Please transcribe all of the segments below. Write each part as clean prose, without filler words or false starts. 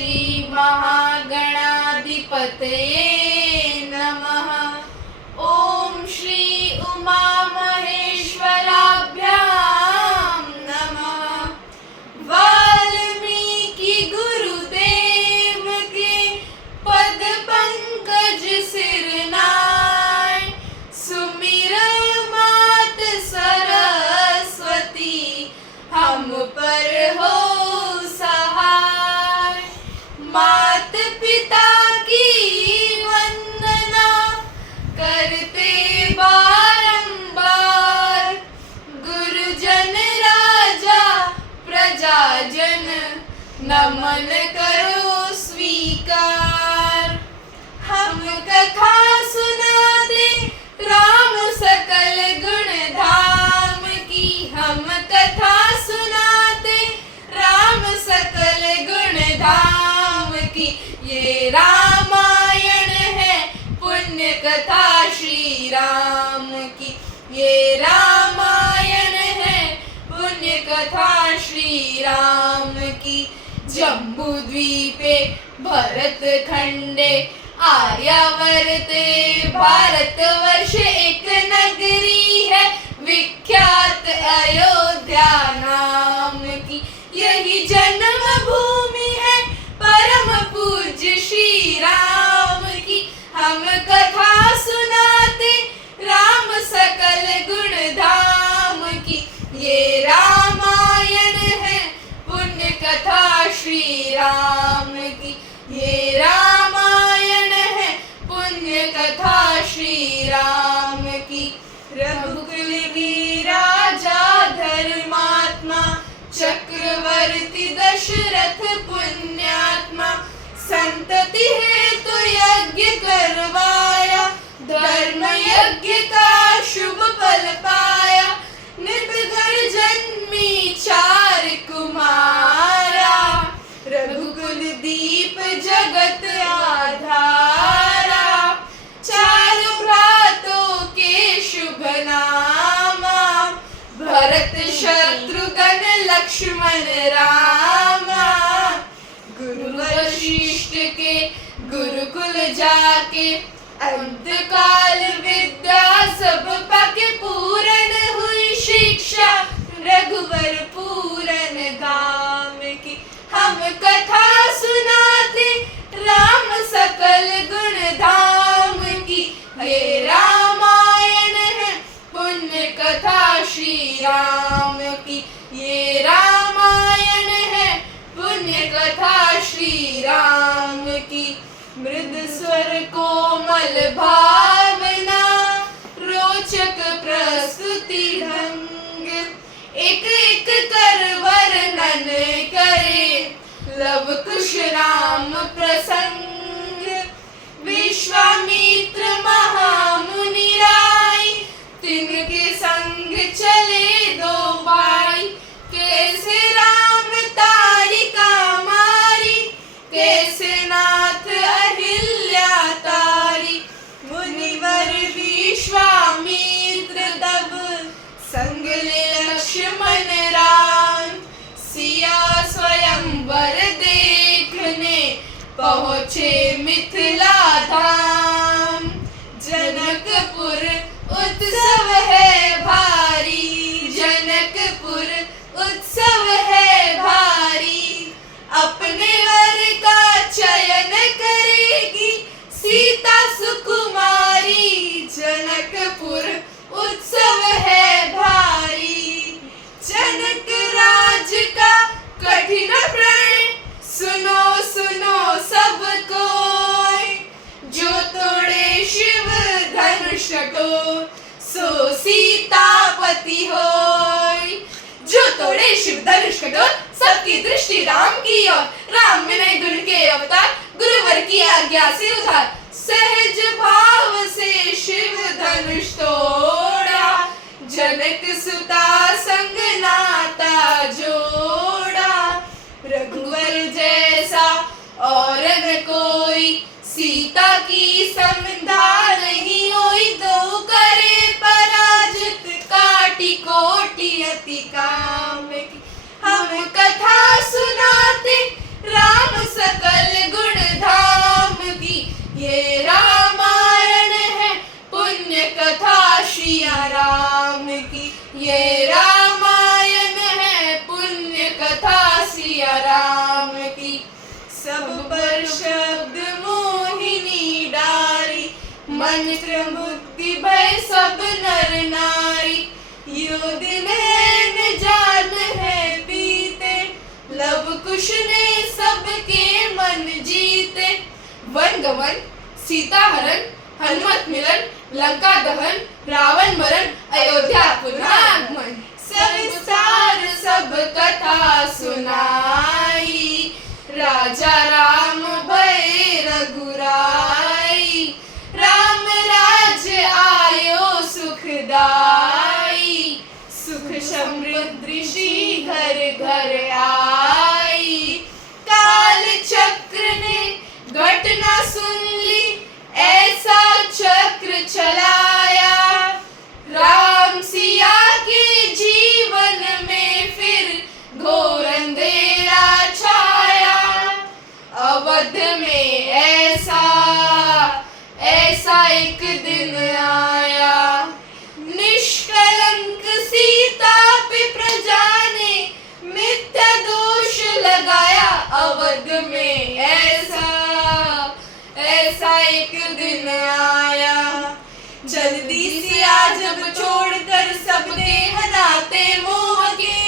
श्री महागणाधिपतये नमः। ओम श्री उमा महेश्वराभ्यां नमः। वाल्मीकि गुरुदेव के पद पंकज सिरनाय, सुमिर मात सरस्वती हम पर हो सहाय। मात पिता की वंदना करते बारंबार, गुरुजन राजा प्रजाजन नमन करो स्वीकार। हम कथा सुनाते राम सकल गुण धाम की, हम कथा सुनाते राम सकल गुण धाम की। ये रामायण है पुण्य कथा श्री राम की, ये रामायण है पुण्य कथा श्री राम की। जम्बू द्वीपे भरत खंडे आर्यावर्ते भारतवर्ष एक नगरी है, विख्यात अयोध्या नाम की। यही जन्म भूमि है परम पूज्य श्री राम की। हम कथा सुनाते राम सकल गुण धाम की, ये रामायण है पुण्य कथा श्री राम की, ये रामायण है पुण्य कथा श्री राम की। रघुकुल की राजा धर्मात्मा, चक्रवर्ती दशरथ पुण्यात्मा। संतति हेतु यज्ञ करवाया, धर्म यज्ञ का शुभ फल पाया। नित घर जन्मी चार कुमारा, रघुकुल दीप जगत आधारा। चार भ्रातों के शुभ नामा, भरत शत्रुघ्न लक्ष्मण रामा। गुरु वशिष्ठ के गुरुकुल जाके, अंतकाल विद्या सब पाके। पूर्ण हुई शिक्षा रघुवर पूरन गाम की। हम कथा सुनाते राम सकल गुण धाम की, ये रामायण है पुण्य कथा श्री राम की, ये रामायण है पुण्य कथा श्री राम की। मृद स्वर कोमल भावना, रोचक प्रस्तुति ढंग। एक एक कर वर्णन करे लव कुश राम प्रसंग। विश्वामित्र महामुनि राय, तिनके संग चले दो भाई। कैसे राम तारिका मारी, कैसे नाथ अहिल्या तारी। मुनिवर विश्वामित्र तब संग ले लक्ष्मण राम। सिया स्वयंवर देखने पहुँचे मिथिला धाम। जनकपुर उत्सव है भारी, जनकपुर उत्सव है भारी। अपने वर का चयन करेगी सीता सुकुमारी। जनकपुर उत्सव है भारी, जनक राज का कठिन प्रण सुनो सुनो सब कोय। जो तोड़े शिव धनुष को, सो सीतापति होय। जो तोड़े शिव धनुष कठोर, सबकी दृष्टि राम की ओर। राम में नहीं दुन के अवतार, गुरुवर की आज्ञा से उधार। सहज भाव से शिव धनुष तोड़ा, जनक सुता संग नाता जोड़ा। रघुवर जैसा और न कोई, सीता की समधा नहीं होई। दो करे पराजित, काटी कोटि अति काम की। हम कथा सुनाते राम सकल मंत्र मुक्ति भय सब नर नारी, युद्ध में जान है बीते, लव कुश ने सबके मन जीते। वन गमन, सीता हरण, हनुमत मिलन, लंका दहन, रावण मरण, अयोध्या पुनः आगमन। सविस्तार सब कथा सुनाई, राजा राम भय रघुराई, राम राज्य आयो सुखदाई, सुख समृद्धि घर घर आई। काल चक्र ने घटना सुन ली, ऐसा चक्र चलाया, राम सिया के जीवन में फिर घोर अंधेरा छाया। अवध में ऐसा एक दिन आया, निष्कलंक सीता पे प्रजा ने मिथ्या दोष लगाया। अवध में ऐसा एक दिन आया, जल्दी से आ जब छोड़कर सब देह नाते मोह के,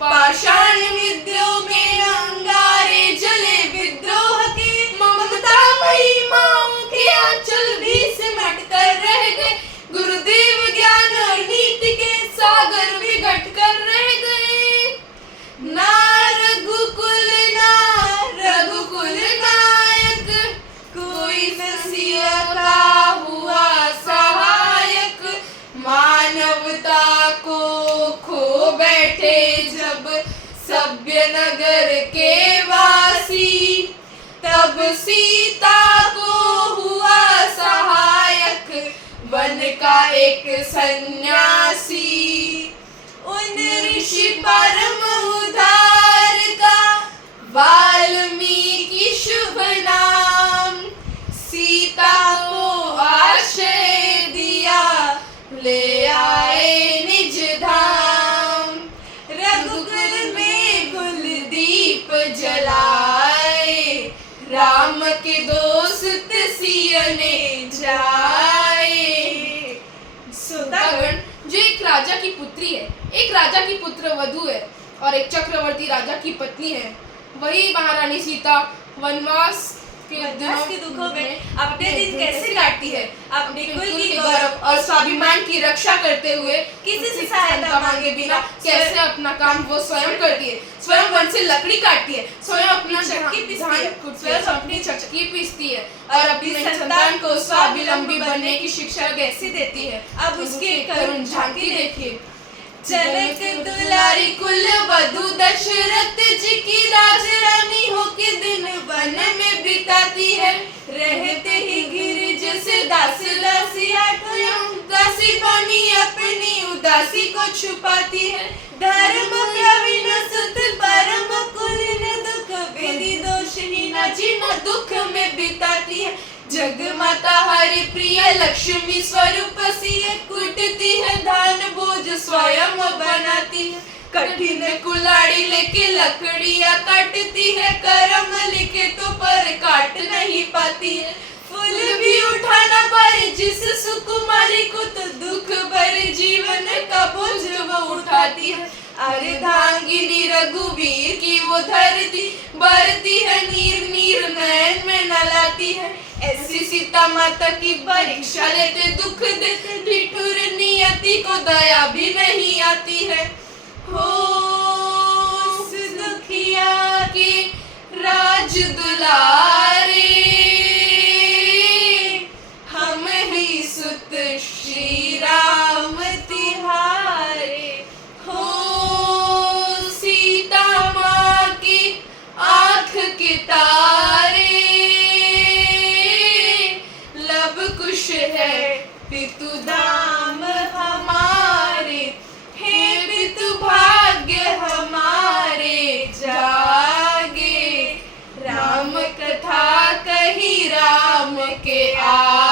पाषाण विद्यों में अंगारे जले विद्रोह के। ममता मई माओं के आंचल भी सिमट कर रह गए, गुरुदेव ज्ञान और नीति के सागर विघट कर रह गए। ना रघुकुल नायक, कोई नसीहा का हुआ सहायक, मानवता को खो बैठे जब सभ्य नगर के वासी, तब सीता को हुआ सहायक वन का एक सन्यासी। उन ऋषि परम उद्धार का वाल्मीकि शुभ नाम, सीता को आश्रय दिया, ले आए निज धाम। रघुकुल में कुल दीप जलाए, राम के दोस्त सियने जाए। श्रोतागण, जो एक राजा की पुत्री है, एक राजा की पुत्र वधू है और एक चक्रवर्ती राजा की पत्नी है, वही महारानी सीता वनवास के दुखों में अपने दिन कैसे काटती है, अपने कुल की गौरव और स्वाभिमान की रक्षा करते हुए किसी से सहायता मांगे बिना कैसे अपना काम वो स्वयं करती है। स्वयं वन से लकड़ी काटती है, स्वयं अपनी चक्की पीसती है और अपनी संतान को स्वावलंबी बनने की शिक्षा कैसे देती है। अब उसकी करुण झांकी देखिए। जनक दुलारी कुल वधू दशरथ जी की राजरानी होके दिन वन में बिताती है, रहते ही गिरिज से दासी दासी बनी अपनी उदासी को छुपाती है। धर्म प्रवीण सुत परम कुल न दुख वेदी दोषहीना जिन दुख में बिताती है। जग माता हरि प्रिय लक्ष्मी स्वरूप सी कुटती है, धान बोझ स्वयं बनाती है। कठिन कुल्हाड़ी लेके लकड़ियाँ काटती है, कर्म लिखे तो पर काट नहीं पाती है। फूल भी उठाना पाए जिस सुकुमारी को, तो दुख भरे जीवन का बोझ वो उठाती है। अर्धांगिनी रघुवीर की वो धरती बरती है, नीर नीर नयन में नलाती है। ऐसी सीता माता की परीक्षा लेते दुख देते, ठिठुर नियति को दया भी नहीं आती है। हो उस दुखिया की राज दुलारे, हम ही सुत श्री राम तिहारे। हो सीता माँ की आँख के तारे, लब कुश है पितु धाम हमारे, हे पितु भाग्य हमारे जागे। राम कथा कही राम के आ